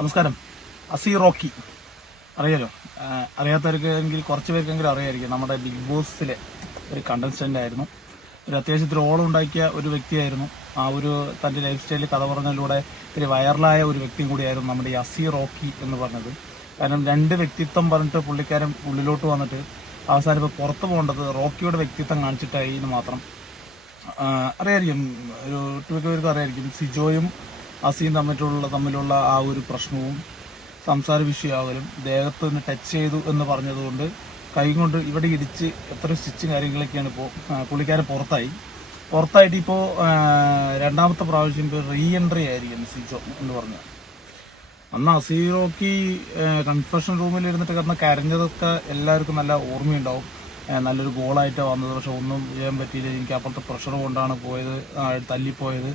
നമസ്കാരം. അസി റോക്കി. അറിയാലോ? അറിയാത്തവർക്ക് എങ്കിൽ കുറച്ച് പേർക്കെങ്കിലും അറിയായിരിക്കും. നമ്മുടെ ബിഗ് ബോസിലെ ഒരു കണ്ടസ്റ്റന്റ് ആയിരുന്നു. ഒരു അത്യാവശ്യത്തിൽ ഓളം ഉണ്ടാക്കിയ ഒരു വ്യക്തിയായിരുന്നു. ആ ഒരു തന്റെ ലൈഫ് സ്റ്റൈലിൽ കഥ പറഞ്ഞതിലൂടെ ഒരു വൈറലായ ഒരു വ്യക്തിയും കൂടിയായിരുന്നു നമ്മുടെ ഈ അസി റോക്കി എന്ന് പറഞ്ഞത്. കാരണം രണ്ട് വ്യക്തിത്വം പറഞ്ഞിട്ട് പുള്ളിക്കാരൻ ഉള്ളിലോട്ട് വന്നിട്ട് അവസാനം ഇപ്പോൾ പുറത്ത് പോകേണ്ടത് റോക്കിയുടെ വ്യക്തിത്വം കാണിച്ചിട്ടായി എന്ന് മാത്രം. അറിയായിരിക്കും. ഒരു ഒട്ടുമിക്ക പേർക്ക് അറിയായിരിക്കും. സിജോയും അസിയും തമ്മിലുള്ള തമ്മിലുള്ള ആ ഒരു പ്രശ്നവും സംസാര വിഷയമാകലും ദേഹത്ത് നിന്ന് ടച്ച് ചെയ്തു എന്ന് പറഞ്ഞതുകൊണ്ട് കൈ കൊണ്ട് ഇവിടെ ഇടിച്ച് എത്ര സ്റ്റിച്ചും കാര്യങ്ങളൊക്കെയാണ് ഇപ്പോൾ പുള്ളിക്കാരൻ പുറത്തായി. പുറത്തായിട്ട് ഇപ്പോൾ രണ്ടാമത്തെ പ്രാവശ്യം ഇപ്പോൾ റീ എൻട്രി ആയിരിക്കും സിജോ എന്ന് പറഞ്ഞു. അന്ന് അസീറോക്ക് കൺഫെഷൻ റൂമിൽ ഇരുന്നിട്ട് കിടന്ന് കരഞ്ഞതൊക്കെ എല്ലാവർക്കും നല്ല ഓർമ്മയുണ്ടാവും. നല്ലൊരു ഗോളായിട്ടാണ് വന്നത്. പക്ഷെ ഒന്നും ചെയ്യാൻ പറ്റിയില്ല. എനിക്ക് അപ്പുറത്തെ പ്രഷർ കൊണ്ടാണ് പോയത് തല്ലിപ്പോയത്.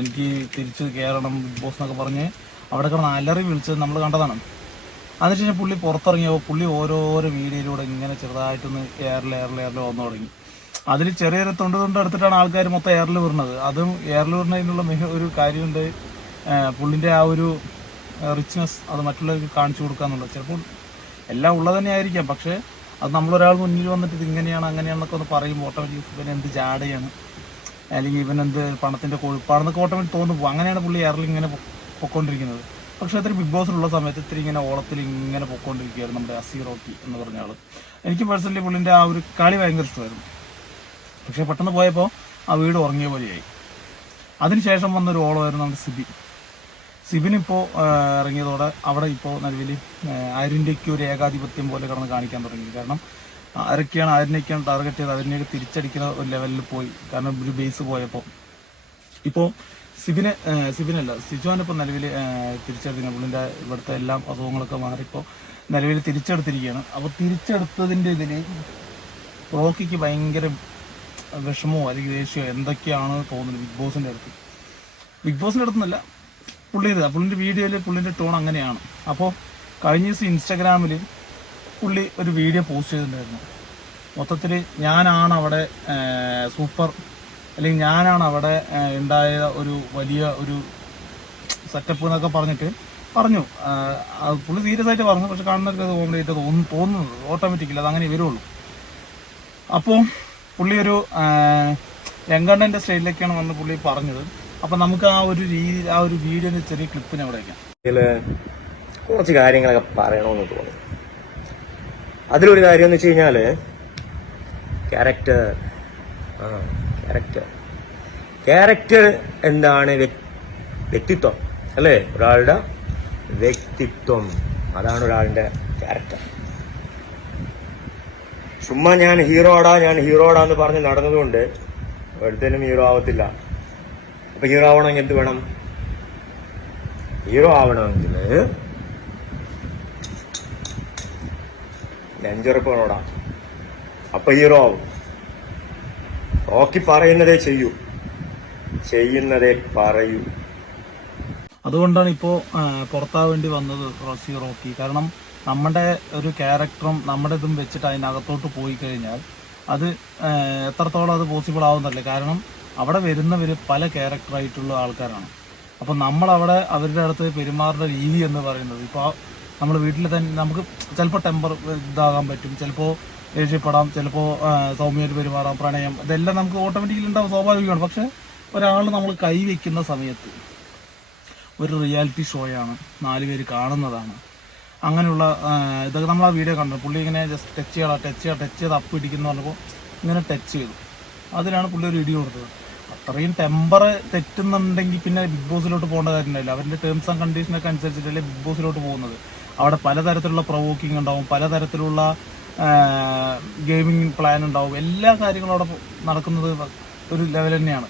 എനിക്ക് തിരിച്ച് കയറണം ബിഗ് ബോസ് എന്നൊക്കെ പറഞ്ഞ് അവിടെ കിടന്ന് അലറി വിളിച്ചത് നമ്മൾ കണ്ടതാണ്. അതിനുശേഷം പുള്ളി പുറത്തിറങ്ങിയപ്പോൾ പുള്ളി ഓരോരോ വീഡിയോയിലൂടെ ഇങ്ങനെ ചെറുതായിട്ടൊന്ന് എയറിൽ എയറിൽ എയറിൽ വന്നു തുടങ്ങി. അതിൽ ചെറിയൊരു തൊണ്ട് തൊണ്ട് എടുത്തിട്ടാണ് ആൾക്കാർ മൊത്തം എയറിൽ വരുന്നത് അതും എയറിൽ വരുന്നതിനുള്ള മിക ഒരു കാര്യമുണ്ട് പുള്ളിന്റെ ആ ഒരു റിച്ച്നെസ് അത് മറ്റുള്ളവർക്ക് കാണിച്ചു കൊടുക്കാന്നുള്ളത്. ചിലപ്പോൾ എല്ലാം ഉള്ളത് തന്നെ ആയിരിക്കാം. പക്ഷേ അത് നമ്മളൊരാൾ മുന്നിൽ വന്നിട്ട് ഇത് ഇങ്ങനെയാണ് അങ്ങനെയാണെന്നൊക്കെ ഒന്ന് പറയുമ്പോൾ ഓട്ടോമാറ്റിക് ഇവൻ എന്ത് ജാടയാണ്. അല്ലെങ്കിൽ ഇവൻ എന്ത് പണത്തിന്റെ കൊഴുപ്പാണെന്നൊക്കെ ഓട്ടോമാറ്റിക് തോന്നു. പോകും അങ്ങനെയാണ് പുള്ളി എയറിൽ ഇങ്ങനെ പൊക്കോണ്ടിരിക്കുന്നത്. പക്ഷേ ഇത്തിരി ബിഗ് ബോസിലുള്ള സമയത്ത് ഇത്തിരി ഇങ്ങനെ ഓളത്തിൽ ഇങ്ങനെ പൊക്കോണ്ടിരിക്കുകയായിരുന്നു നമ്മുടെ അസി റോക്കി എന്ന് പറഞ്ഞ ആൾ എനിക്ക് പേഴ്സണലി പുള്ളിന്റെ ആ ഒരു കളി ഭയങ്കര ഇഷ്ടമായിരുന്നു. പക്ഷേ പെട്ടെന്ന് പോയപ്പോൾ ആ വീട് ഉറങ്ങിയ പോലെയായി. അതിനുശേഷം വന്നൊരു ഓളമായിരുന്നു നമ്മുടെ സിബി. സിബിനിപ്പോൾ ഇറങ്ങിയതോടെ അവിടെ ഇപ്പോൾ നിലവിൽ ആര്യന്റെക്ക് ഒരു ഏകാധിപത്യം പോലെ കടന്ന് കാണിക്കാൻ തുടങ്ങി. കാരണം ആരൊക്കെയാണ് ആര്യനൊക്കെയാണ് ടാർഗറ്റ് ചെയ്ത് അതിനെ തിരിച്ചടിക്കുന്ന ഒരു ലെവലിൽ പോയി. കാരണം ഒരു ബേസ് പോയപ്പോൾ ഇപ്പോൾ സിബിനെ സിബിനല്ല സിജോനെ ഇപ്പോൾ നിലവിൽ തിരിച്ചെടുത്തിന് പുള്ളിന്റെ ഇവിടുത്തെ എല്ലാം അസുഖങ്ങളൊക്കെ മാറിപ്പോൾ നിലവിൽ തിരിച്ചെടുത്തിരിക്കുകയാണ്. അപ്പോൾ തിരിച്ചെടുത്തതിന്റെ ഇതിൽ റോക്കിക്ക് ഭയങ്കര വിഷമോ അല്ലെങ്കിൽ ദേഷ്യമോ എന്തൊക്കെയാണ് തോന്നുന്നത്? ബിഗ് ബോസിന്റെ അടുത്ത്. ബിഗ് ബോസിന്റെ അടുത്തുനിന്നല്ല പുള്ളി ഇത് പുള്ളിന്റെ വീഡിയോയിൽ പുള്ളിന്റെ ടോൺ അങ്ങനെയാണ്. അപ്പോൾ കഴിഞ്ഞ ദിവസം ഇൻസ്റ്റാഗ്രാമിൽ പുള്ളി ഒരു വീഡിയോ പോസ്റ്റ് ചെയ്തിട്ടുണ്ടായിരുന്നു. മൊത്തത്തിൽ ഞാനാണ് അവിടെ സൂപ്പർ അല്ലെങ്കിൽ ഞാനാണ് അവിടെ ഉണ്ടായ ഒരു വലിയ ഒരു സെറ്റപ്പ് എന്നൊക്കെ പറഞ്ഞിട്ട് പറഞ്ഞു. അത് പുള്ളി സീരിയസ് ആയിട്ട് പറഞ്ഞു. പക്ഷെ കാണുന്നവർക്ക് അത് കോമഡി ആയിട്ട് തോന്നുന്നു തോന്നുന്നത് ഓട്ടോമാറ്റിക്കില്ല അത് അങ്ങനെ വരുള്ളൂ. അപ്പോൾ പുള്ളി ഒരു യങ്കണ്ണന്റെ സ്റ്റൈലിലൊക്കെയാണ് വന്ന് പുള്ളി പറഞ്ഞത്. അപ്പം നമുക്ക് ആ ഒരു രീതി ആ ഒരു വീഡിയോന്റെ ചെറിയ ക്ലിപ്പിന് അവിടെ വയ്ക്കാം കുറച്ച് കാര്യങ്ങളൊക്കെ പറയണമെന്ന് തോന്നി അതിലൊരു കാര്യം എന്ന് വെച്ച് കഴിഞ്ഞാൽ ക്യാരക്ടർ ക്യാരക്ടർ ക്യാരക്ടർ എന്താണ് വ്യക്തിത്വം അല്ലേ? ഒരാളുടെ വ്യക്തിത്വം. അതാണ് ഒരാളുടെ ക്യാരക്ടർ ചുമ്മാ ഞാൻ ഹീറോടാ ഞാൻ ഹീറോടാ എന്ന് പറഞ്ഞ് നടന്നതുകൊണ്ട് ഒരിക്കലും ഹീറോ ആവത്തില്ല. അപ്പൊ ഹീറോ ആവണമെങ്കിൽ എന്ത് വേണം? ഹീറോ ആവണമെങ്കിൽ നെഞ്ചുറപ്പ് വേണോടാ അപ്പൊ ഹീറോ ആവും. നോക്കി പറയുന്നതേ ചെയ്യൂ. ചെയ്യുന്നതേ പറയൂ. അതുകൊണ്ടാണ് ഇപ്പോൾ പുറത്താവേണ്ടി വന്നത് റോസി റോക്കി. കാരണം നമ്മുടെ ഒരു ക്യാരക്ടറും നമ്മുടെ ഇതും വെച്ചിട്ട് അതിനകത്തോട്ട് പോയി കഴിഞ്ഞാൽ അത് എത്രത്തോളം അത് പോസിബിൾ ആവുന്നല്ലേ കാരണം അവിടെ വരുന്നവർ പല ക്യാരക്ടറായിട്ടുള്ള ആൾക്കാരാണ്. അപ്പം നമ്മളവിടെ അവരുടെ അടുത്ത് പെരുമാറുന്ന രീതി എന്ന് പറയുന്നത്. ഇപ്പോൾ നമ്മൾ വീട്ടിൽ തന്നെ നമുക്ക് ചിലപ്പോൾ ടെമ്പർ ഇതാകാൻ പറ്റും. ചിലപ്പോൾ ദേഷ്യപ്പെടാം. ചിലപ്പോൾ സൗമ്യമായിട്ട് പെരുമാറാം. പ്രണയം. ഇതെല്ലാം നമുക്ക് ഓട്ടോമാറ്റിക്കലി ഉണ്ടാവും സ്വാഭാവികമാണ്. പക്ഷേ ഒരാൾ നമ്മൾ കൈവയ്ക്കുന്ന സമയത്ത് ഒരു റിയാലിറ്റി ഷോയാണ് നാല് പേര് കാണുന്നതാണ്. അങ്ങനെയുള്ള ഇതൊക്കെ നമ്മൾ ആ വീഡിയോ കണ്ടു പുള്ളി ഇങ്ങനെ ജസ്റ്റ് ടച്ച് ചെയ്യണം ടച്ച് ചെയ്യാം ടച്ച് ചെയ്ത് അപ്പ് ഇടിക്കുന്ന പറഞ്ഞപ്പോൾ ഇങ്ങനെ ടച്ച് ചെയ്തു. അതിനാണ് പുള്ളി ഒരു ഇടി കൊടുത്തത്. അത്രയും ടെമ്പർ തെറ്റുന്നുണ്ടെങ്കിൽ പിന്നെ ബിഗ് ബോസിലോട്ട് പോകേണ്ട കാര്യമില്ല. അവരുടെ ടേംസ് ആൻഡ് കണ്ടീഷനൊക്കെ അനുസരിച്ചിട്ടല്ലേ ബിഗ് ബോസിലോട്ട് പോകുന്നത്. അവിടെ പലതരത്തിലുള്ള പ്രൊവോക്കിംഗ് ഉണ്ടാവും പലതരത്തിലുള്ള ഗെയിമിംഗ് പ്ലാൻ ഉണ്ടാവും. എല്ലാ കാര്യങ്ങളും അവിടെ നടക്കുന്നത് ഒരു ലെവൽ തന്നെയാണ്.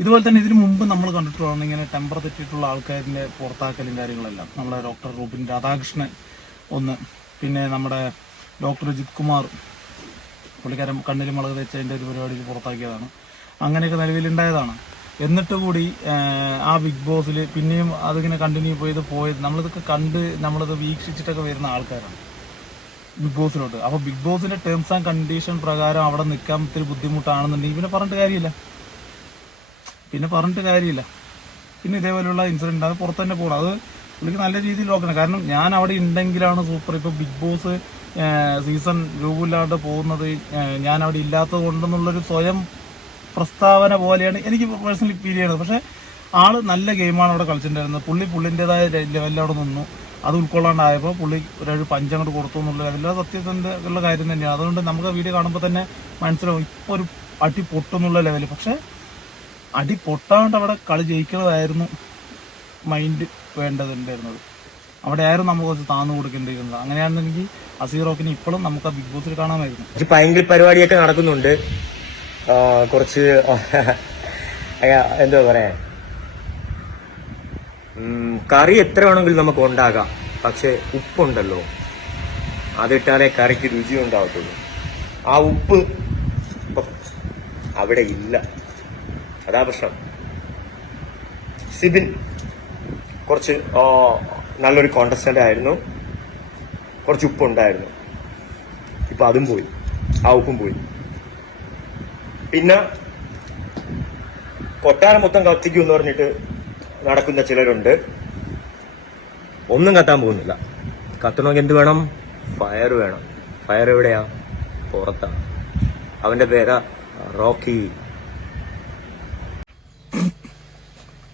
ഇതുപോലെ തന്നെ ഇതിനു മുമ്പ് നമ്മൾ കണ്ടിട്ടുള്ളതാണ് ഇങ്ങനെ ടെമ്പർ തെറ്റിയിട്ടുള്ള ആൾക്കാരിന്റെ പുറത്താക്കലും കാര്യങ്ങളെല്ലാം. നമ്മുടെ ഡോക്ടർ റൂബിൻ രാധാകൃഷ്ണൻ ഒന്ന് പിന്നെ നമ്മുടെ ഡോക്ടർ അജിത് കുമാർ. പുള്ളിക്കാരൻ കണ്ണിൽ മുളക് തെച്ചതിന്റെ ഒരു പരിപാടിക്ക് പുറത്താക്കിയതാണ്. അങ്ങനെയൊക്കെ നിലവിലുണ്ടായതാണ്. എന്നിട്ട് കൂടി ആ ബിഗ് ബോസിൽ പിന്നെയും അതിങ്ങനെ കണ്ടിന്യൂ ചെയ്ത് പോയത് നമ്മളിതൊക്കെ കണ്ട് നമ്മളത് വീക്ഷിച്ചിട്ടൊക്കെ വരുന്ന ആൾക്കാരാണ് ബിഗ് ബോസിലോട്ട്. അപ്പോൾ ബിഗ് ബോസിന്റെ ടേംസ് ആൻഡ് കണ്ടീഷൻ പ്രകാരം അവിടെ നിൽക്കാൻ ഇത്തിരി ബുദ്ധിമുട്ടാണെന്നുണ്ടെങ്കിൽ പിന്നെ പറഞ്ഞിട്ട് കാര്യമില്ല. പിന്നെ പറഞ്ഞിട്ട് കാര്യമില്ല. പിന്നെ ഇതേപോലെയുള്ള ഇൻസിഡന്റ് അത് പുറത്ത് തന്നെ പോകണം അത് എനിക്ക് നല്ല രീതിയിൽ നോക്കണം. കാരണം ഞാൻ അവിടെ ഉണ്ടെങ്കിലാണ് സൂപ്പർ ഇപ്പോൾ ബിഗ് ബോസ് സീസൺ രൂപമില്ലാണ്ട് പോകുന്നത് ഞാൻ അവിടെ ഇല്ലാത്തത് കൊണ്ടെന്നുള്ളൊരു സ്വയം പ്രസ്താവന പോലെയാണ് എനിക്ക് പേഴ്സണലി ഫീൽ ചെയ്യുന്നത്. പക്ഷെ ആൾ നല്ല ഗെയിമാണ് അവിടെ കളിച്ചിട്ടുണ്ടായിരുന്നത്. പുള്ളി പുള്ളിന്റെതായ ലെവലിൽ അവിടെ നിന്നു. അത് ഉൾക്കൊള്ളാണ്ടായപ്പോൾ പുള്ളി ഒരു പഞ്ചങ്ങോട്ട് കൊടുത്തു എന്നുള്ള എല്ലാ സത്യത്തിന്റെ ഉള്ള കാര്യം തന്നെയാണ്. അതുകൊണ്ട് നമുക്ക് വീഡിയോ കാണുമ്പോൾ തന്നെ മനസ്സിലാവും ഇപ്പോൾ ഒരു അടി പൊട്ടുന്നുള്ള ലെവൽ പക്ഷെ അടി പൊട്ടാണ്ട് അവിടെ കളി ജയിക്കുന്നതായിരുന്നു മൈൻഡ് വേണ്ടതുണ്ടായിരുന്നത്. അവിടെ ആയിരുന്നു നമുക്ക് കുറച്ച് താന്നു കൊടുക്കേണ്ടിയിരുന്നത്. അങ്ങനെയാണെന്നുണ്ടെങ്കിൽ അസീറോക്കിന് ഇപ്പോഴും നമുക്ക് ആ ബിഗ് ബോസിൽ കാണാമായിരുന്നു. ഭയങ്കര പരിപാടിയൊക്കെ നടക്കുന്നുണ്ട്. കുറച്ച് എന്തോ പറയാ? കറി എത്ര വേണമെങ്കിലും നമുക്ക് ഉണ്ടാകാം. പക്ഷെ ഉപ്പുണ്ടല്ലോ. അതിട്ടാലേ കറിക്ക് രുചി ഉണ്ടാവത്തുള്ളൂ. ആ ഉപ്പ് അവിടെ ഇല്ല. അതാ പ്രശ്നം. സിബിൻ കുറച്ച് നല്ലൊരു കോണ്ടസ്റ്റന്റ് ആയിരുന്നു. കുറച്ച് ഉപ്പുണ്ടായിരുന്നു. ഇപ്പൊ അതും പോയി. ആ ഉപ്പും പോയി. പിന്നെ കൊട്ടാരം മൊത്തം കത്തിക്കും എന്ന് പറഞ്ഞിട്ട് നടക്കുന്ന ചിലരുണ്ട്. ഒന്നും കത്താൻ പോകുന്നില്ല. കത്തണമെങ്കിൽ എന്ത് വേണം? ഫയർ വേണം. ഫയർ എവിടെയാ? പുറത്താണ്. അവന്റെ പേരാ റോക്കി.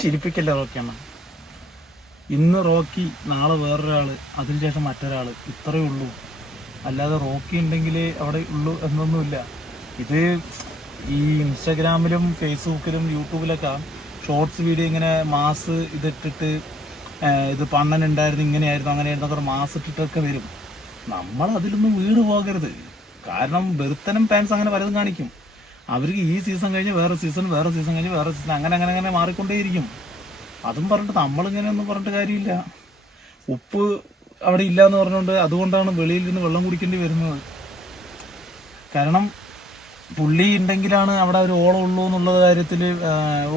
ചിരിപ്പിക്കല്ലേ റോക്കിയമ്മ ഇന്ന് റോക്കി നാളെ വേറൊരാൾ അതിനുശേഷം മറ്റൊരാൾ. ഇത്രയേ ഉള്ളൂ. അല്ലാതെ റോക്കി ഉണ്ടെങ്കിൽ അവിടെ ഉള്ളൂ എന്നൊന്നുമില്ല. ഇത് ഈ ഇൻസ്റ്റാഗ്രാമിലും ഫേസ്ബുക്കിലും യൂട്യൂബിലൊക്കെ ഷോർട്സ് വീഡിയോ ഇങ്ങനെ മാസ് ഇതിട്ടിട്ട് ഇത് പണ്ണൻ ഉണ്ടായിരുന്നു ഇങ്ങനെയായിരുന്നു അങ്ങനെയായിരുന്നു ഒക്കെ മാസ് ഇട്ടിട്ടൊക്കെ വരും. നമ്മൾ അതിലൊന്നും വീട് പോകരുത്. കാരണം വെറുത്തനും ഫാൻസ് അങ്ങനെ പലതും കാണിക്കും. അവർക്ക് ഈ സീസൺ കഴിഞ്ഞ് വേറെ സീസൺ വേറെ സീസൺ കഴിഞ്ഞ് വേറെ സീസൺ അങ്ങനെ അങ്ങനെ അങ്ങനെ മാറിക്കൊണ്ടേയിരിക്കും. അതും പറഞ്ഞിട്ട് നമ്മളിങ്ങനെ ഒന്നും പറഞ്ഞിട്ട് കാര്യമില്ല. ഉപ്പ് അവിടെ ഇല്ല എന്ന് പറഞ്ഞുകൊണ്ട് അതുകൊണ്ടാണ് വെളിയിൽ നിന്ന് വെള്ളം കുടിക്കേണ്ടി വരുന്നത്. കാരണം പുള്ളി ഉണ്ടെങ്കിലാണ് അവിടെ ഒരു ഓളം ഉള്ളൂ എന്നുള്ള കാര്യത്തിൽ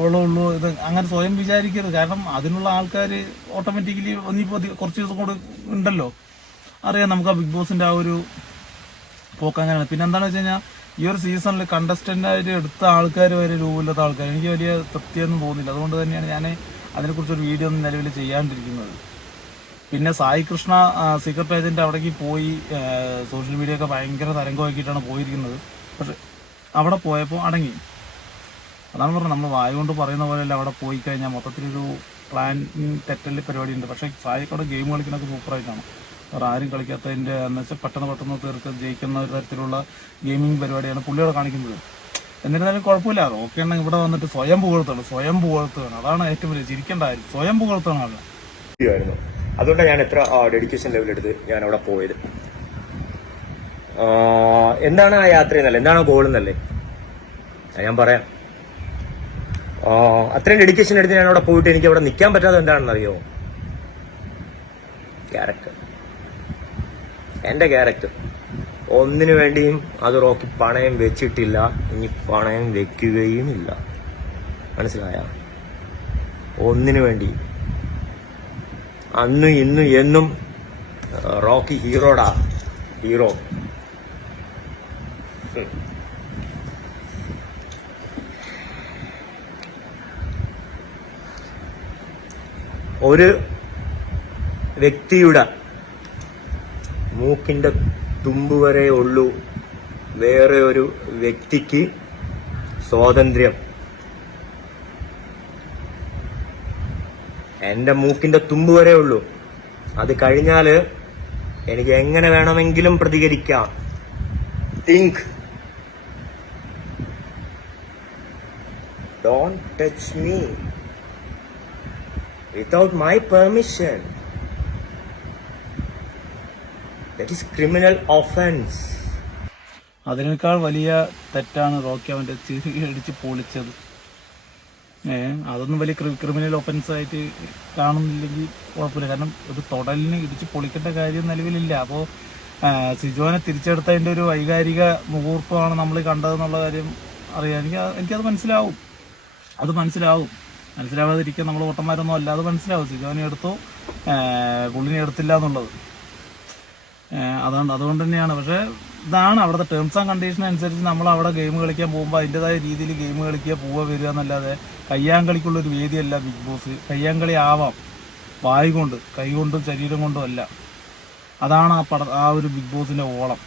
ഓളം ഉള്ളൂ ഇത് അങ്ങനെ സ്വയം വിചാരിക്കരുത്. കാരണം അതിനുള്ള ആൾക്കാർ ഓട്ടോമാറ്റിക്കലി ഒന്നിപ്പോൾ കുറച്ച് ദിവസം കൂടെ ഉണ്ടല്ലോ. അറിയാം നമുക്ക് ആ ബിഗ് ബോസിന്റെ ആ ഒരു പോക്ക് അങ്ങനെയാണ്. പിന്നെ എന്താണെന്ന് വെച്ച് കഴിഞ്ഞാൽ ഈ ഒരു സീസണിൽ കണ്ടസ്റ്റന്റായിട്ട് എടുത്ത ആൾക്കാർ വരെ രൂപമില്ലാത്ത ആൾക്കാർ എനിക്ക് വലിയ തൃപ്തിയൊന്നും തോന്നില്ല അതുകൊണ്ട് തന്നെയാണ് ഞാൻ അതിനെക്കുറിച്ചൊരു വീഡിയോ ഒന്നും നിലവിൽ ചെയ്യാണ്ടിരിക്കുന്നത്. പിന്നെ സായി കൃഷ്ണ സീക്രട്ട് ഏജന്റ് അവിടേക്ക് പോയി സോഷ്യൽ മീഡിയ ഒക്കെ ഭയങ്കര തരംഗമാക്കിയിട്ടാണ് പോയിരിക്കുന്നത്. പക്ഷെ അവിടെ പോയപ്പോൾ അടങ്ങി. അതാണ് പറഞ്ഞത് നമ്മൾ വായ കൊണ്ട് പറയുന്ന പോലെയല്ല അവിടെ പോയി കഴിഞ്ഞാൽ മൊത്തത്തിലൊരു പ്ലാൻ തെറ്റൽ പരിപാടി ഉണ്ട് പക്ഷേ സായിക്ക് അവിടെ ഗെയിം സൂപ്പറായി സൂപ്പറായിട്ടാണ് വേറെ ആരും കളിക്കാത്തതിന്റെ എന്ന് വെച്ചാൽ പെട്ടെന്ന് പെട്ടെന്ന് തീർത്ത് ജയിക്കുന്ന ഒരു തരത്തിലുള്ള ഗെയിമിംഗ് പരിപാടിയാണ് പുള്ളിയോടെ കാണിക്കുന്നത്. എന്നിരുന്നാലും കുഴപ്പമില്ല. റോക്കിയാണ് ഇവിടെ വന്നിട്ട് സ്വയം പുകഴ്ത്തുകയാണ്. സ്വയം പുകഴ്ത്തുകയാണ്. അതാണ് ഏറ്റവും വലിയ ചിരിക്കേണ്ട കാര്യം. സ്വയം പുകഴ്ത്തുകയാണ് അതുകൊണ്ടാണ് ഞാൻ എത്ര ഡെഡിക്കേഷൻ ലെവലെടുത്ത് ഞാൻ അവിടെ പോയത്. എന്താണ് ആ യാത്ര എന്നല്ലേ? എന്താണ് ഗോൾ എന്നല്ലേ? ഞാൻ പറയാം. അത്രയും ഡെഡിക്കേഷൻ എടുത്ത് ഞാൻ അവിടെ പോയിട്ട് എനിക്ക് അവിടെ നിൽക്കാൻ പറ്റാതെ എന്താണെന്ന് അറിയോ ക്യാരക്ടർ എന്റെ ക്യാരക്ടർ ഒന്നിനു വേണ്ടിയും അത് റോക്കി പണയം വെച്ചിട്ടില്ല. ഇനി പണയം വെക്കുകയുമില്ല. മനസ്സിലായ? ഒന്നിനു വേണ്ടി. അന്നും ഇന്നും എന്നും റോക്കി ഹീറോടാ. ഹീറോ. ഒരു വ്യക്തിയുടെ മൂക്കിന്റെ തുമ്പ് വരെ ഉള്ളൂ വേറെ ഒരു വ്യക്തിക്ക് സ്വാതന്ത്ര്യം. എന്റെ മൂക്കിന്റെ തുമ്പ് വരെ ഉള്ളൂ. അത് കഴിഞ്ഞാൽ എനിക്ക് എങ്ങനെ വേണമെങ്കിലും പ്രതികരിക്കാം. Think don't touch me without my permission. That is criminal offense. അതിനേക്കാൾ വലിയ തെറ്റാണ് റോക്കി അവന്റെ അടിച്ച് പൊളിച്ചത് ഏ അതൊന്നും വലിയ ക്രിമിനൽ ഒഫൻസ് ആയിട്ട് കാണുന്നില്ലെങ്കിൽ കുഴപ്പമില്ല കാരണം ഒരു തൊടലിന് ഇടിച്ച് പൊളിക്കേണ്ട കാര്യം നിലവിലില്ല അപ്പോൾ സിജോനെ തിരിച്ചെടുത്തതിന്റെ ഒരു വൈകാരിക മുഹൂർത്തമാണ് നമ്മൾ കണ്ടതെന്നുള്ള കാര്യം അറിയാം എനിക്ക് എനിക്കത് മനസ്സിലാവും അത് മനസ്സിലാവും. മനസ്സിലാവാതിരിക്കാൻ നമ്മൾ ഓട്ടന്മാരൊന്നും അല്ല. അത് മനസ്സിലാവും. സിജോനെ എടുത്തു. പുള്ളിനെ എടുത്തില്ല എന്നുള്ളത്. അതുകൊണ്ട് അതുകൊണ്ട് തന്നെയാണ്. പക്ഷേ ഇതാണ് അവിടുത്തെ ടേംസ് ആൻഡ് കണ്ടീഷൻ അനുസരിച്ച് നമ്മൾ അവിടെ ഗെയിം കളിക്കാൻ പോകുമ്പോൾ അതിന്റെതായ രീതിയിൽ ഗെയിം കളിക്കുക പോവുക വരിക എന്നല്ലാതെ കയ്യാങ്കളിക്കുള്ള ഒരു വേദിയല്ല ബിഗ് ബോസ് കയ്യാങ്കളി ആവാം. വായ് കൊണ്ട് കൈ കൊണ്ടും ശരീരം കൊണ്ടും അല്ല. അതാണ് ആ പട ആ ഒരു ബിഗ് ബോസിന്റെ ഓളം.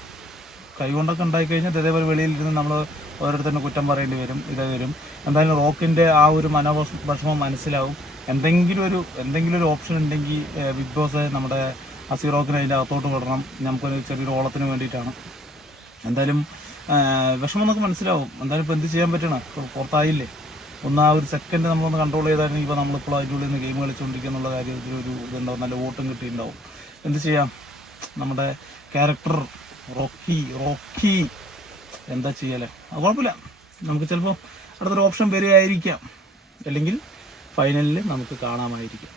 കൈ കൊണ്ടൊക്കെ ഉണ്ടായി കഴിഞ്ഞാൽ ഇതേപോലെ വെളിയിലിരുന്ന് നമ്മൾ ഓരോരുത്തരുടെ കുറ്റം പറയേണ്ടി വരും ഇത് വരും. എന്തായാലും റോക്കിന്റെ ആ ഒരു മനോവിഷമം മനസ്സിലാവും. എന്തെങ്കിലും ഒരു എന്തെങ്കിലും ഒരു ഓപ്ഷൻ ഉണ്ടെങ്കിൽ ബിഗ് ബോസ് നമ്മുടെ അസി റോക്കിന് അതിന്റെ അകത്തോട്ട് വിടണം. നമുക്കൊരു ചെറിയൊരു ഓളത്തിന് വേണ്ടിയിട്ടാണ്. എന്തായാലും വിഷമം നമുക്ക് മനസ്സിലാവും. എന്തായാലും ഇപ്പോൾ എന്ത് ചെയ്യാൻ പറ്റണം? പുറത്തായില്ലേ? ഒന്ന് ആ ഒരു സെക്കൻഡ് നമ്മളൊന്ന് കൺട്രോൾ ചെയ്തായിരുന്നെങ്കിൽ ഇപ്പോൾ നമ്മളിപ്പോൾ അതിന്റെ ഉള്ളിൽ നിന്ന് ഗെയിം കളിച്ചുകൊണ്ടിരിക്കുക എന്നുള്ള കാര്യത്തിൽ ഒരു ഇതുണ്ടാവും. നല്ല വോട്ടും കിട്ടിയിട്ടുണ്ടാവും. എന്ത് ചെയ്യാം? നമ്മുടെ ക്യാരക്ടർ റോക്കി റോക്കി. എന്താ ചെയ്യല്ലേ അത് കുഴപ്പമില്ല. നമുക്ക് ചിലപ്പോൾ അടുത്തൊരു ഓപ്ഷൻ വരികയായിരിക്കാം. അല്ലെങ്കിൽ ഫൈനലിൽ നമുക്ക് കാണാമായിരിക്കും.